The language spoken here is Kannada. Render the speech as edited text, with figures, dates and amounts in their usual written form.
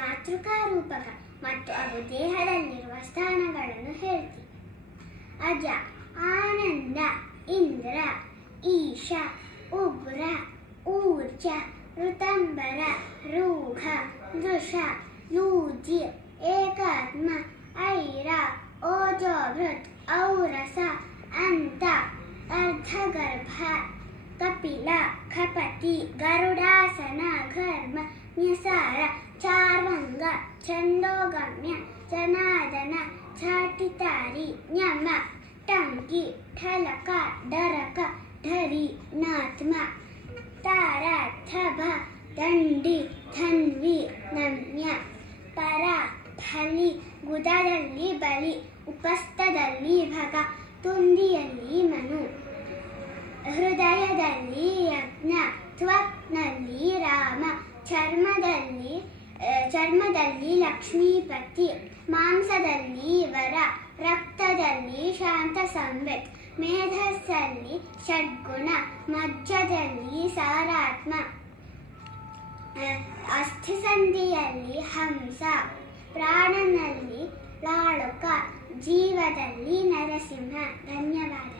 ಮಾತೃಕಾರೂಪಕ ಮತ್ತು ಅವು ದೇಹದಲ್ಲಿರುವ ಸ್ಥಾನಗಳನ್ನು ಹೇಳ್ತೀವಿ. ಅಜ ಆನಂದ, ಇಂದ್ರ, ಈಶ, ಉಗ್ರ, ಊರ್ಜ, ಋತಂಬರ, ರೂಢ, ದೃಶ, ಲೂಜಿ, ಏಕಾತ್ಮ, ಐರ, ಓಜೋವೃತ್, ಔರಸ, ಅಂತ, ಅರ್ಧಗರ್ಭ, ಕಪಿಲ, ಖಪತಿ, ಗರುಡಾಸನ, ಘರ್ಮ, ನ್ಯಸಾರ, ಚಾರ್ವಂಗ, ಛಂದೋಗಮ್ಯ, ಜನಾದನ, ಛಾಟಿತಾರಿ, ನ್ಯಮ, ಟಂಕಿ, ಠಲಕ, ಡರಕ, ಢರಿ, ನಾತ್ಮ, ತಾರ, ಥಭ, ದಂಡಿ, ಧನ್ವಿ, ನಮ್ಯ, ಪರ, ಫಲಿ, ಗುದದಲ್ಲಿ ಬಲಿ, ಉಪಸ್ಥದಲ್ಲಿ ಭಗ, ತುಂದಿಯಲ್ಲಿ ಮನು, ಹೃದಯದಲ್ಲಿ ಯಜ್ಞ, ತ್ವಕ್ನಲ್ಲಿ ರಾಮ, ಚರ್ಮದಲ್ಲಿ ಲಕ್ಷ್ಮೀಪತಿ, ಮಾಂಸದಲ್ಲಿ ವರ, ರಕ್ತದಲ್ಲಿ ಶಾಂತ ಸಂವೆತ್, ಮೇಧಸ್ಸಲ್ಲಿ ಷಡ್ಗುಣ, ಮಜ್ಜದಲ್ಲಿ ಸಾರಾತ್ಮ, ಅಸ್ಥಿಸಂಧಿಯಲ್ಲಿ ಹಂಸ, ಪ್ರಾಣನಲ್ಲಿ ಲಾಳುಕ, ಜೀವದಲ್ಲಿ ನರಸಿಂಹ. ಧನ್ಯವಾದ.